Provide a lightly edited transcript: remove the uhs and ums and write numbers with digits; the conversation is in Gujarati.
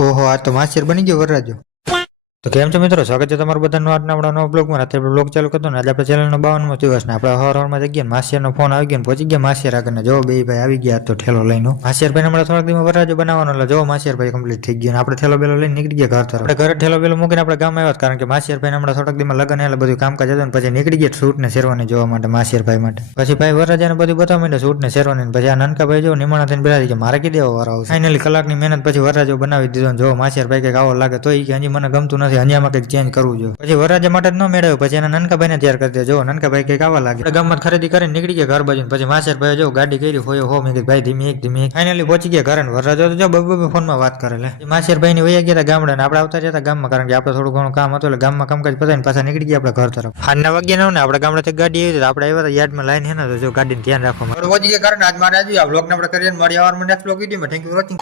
ઓહો, આ તો માસ્ટર બની ગયો વરરાજો. તો કેમ છો મિત્રો, સ્વાગત છે તમારું બધાનું આજના આપણા નવા બ્લોગમાં. અત્યારે બ્લોગ ચાલુ કરતો ને આજે આપણે ચેનલનો 52મો દિવસ ને આપણે હવારમાં જગ્યા માસિયાનો ફોન આવી ગયો ને પહોંચી ગયા માસિયાર આગળ. જો બે ભાઈ આવી ગયા તો ઠેલો લઈને માસિયાર ભાઈ હમણાં થોડાક દિવસ વરરાજો બનાવવાનો એટલે જો માસિયાર ભાઈ કમ્પ્લીટ થઈ ગયું. આપણે ઠેલો બેલો લઈને નીકળી ગયા ઘર તરફ. આપણે ઘરે ઠેલો બેલો મૂકીને આપણે ગામ આવ્યા કારણ કે માસિયાર ભાઈ હમણાં થોડાક દિવસમાં લગ્ન એટલે બધું કામકાજ હતું ને પછી નીકળી ગયા શૂટ ને શેરવાની જોવા માટે માસિયાર ભાઈ માટે. પછી ભાઈ વરરાજાને બધું બતાવવા માંડ્યા શૂટ ને શેરવાની. પછી આ નાનકા ભાઈ જો નિમાણા થઈને બેઠા કે મારે કીધે એવો વારો આવશે. ફાઇનલી કલાકની મહેનત પછી વરરાજો બનાવી દીધો. જો માસિયાર ભાઈ કઈક આવો લાગે તો કે હજી મને ગમતું નથી, હજીમાં કઈક ચેન્જ કરવું જોઈએ. પછી વરરાજા માટે ન મેળવ્યો પછી એના નાનકાભાઈ ને તૈયાર કરી દે. જો નાનકાભાઈ કઈક આવા લાગે ગામમાં ખરીદી કરીને નીકળી ગયા ઘર બાજુ. પછી માસિયાર જો ગાડી કરી હોય હો મેં ભાઈ ધીમી એક ફાઇનલી પહોંચી ગયા ઘરે. વરરાજો તો જો બબે ફોનમાં વાત કરે લે. માસિયાર ભાઈ ની વૈયા ગયા ગામડા ને આપણે આવતા જતા ગામમાં કારણ કે આપણે થોડું ઘણું કામ હતું એટલે ગામમાં કામકાજ પતાવીને પાછા નીકળી ગયા આપણે ઘર તરફ. હાલના વાગ્યા ને આપણે ગામડેથી ગાડી આવી આપણે આવ્યા હતા યાર્ડમાં લાઈન હે ને તો જો ગાડીને ધ્યાન રાખવા પહોંચી ગયા કારણ આજ મારે આજે આ બ્લોગ ને આપણે કરીએ મળી આવવા નેક્સ્ટ બ્લોગ વિડીયોમાં. Thank you for watching.